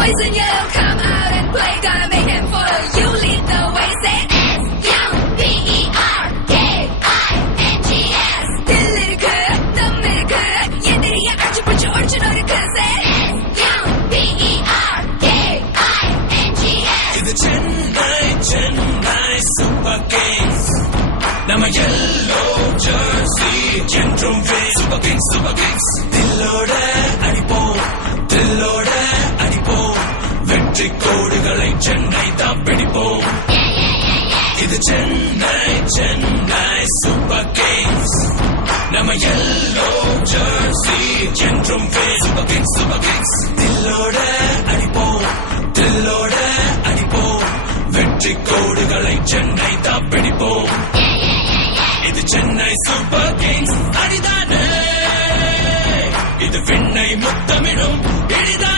boys in yellow come out and play, gonna make them follow you, lead the way, say S-U-P-E-R-K-I-N-G-S. 들리르크 덤미르크 얘들이야 아주 부추 옳지 노르크 say S-U-P-E-R-K-I-N-G-S. இது Chennai super Kings நம்ம yellow jersey என்றும் super Kings தில்லோட அடிப்போம் தில்லோட அடிப்போம் வெற்றி கோடுகளை சென்னை தான் பிடிப்போம் இது சென்னை சூப்பர் கிங்ஸ் நம்ம yellow jersey என்றும் சூப்பர் கிங்ஸ் தில்லோட அடிப்போம் தில்லோட அடிப்போம் வெற்றி கோடுகளை சென்னை தான் பிடிப்போம் இது சென்னை சூப்பர் கிங்ஸ் அடிதானே இது விண்ணை முத்தமிடும் இடிதான்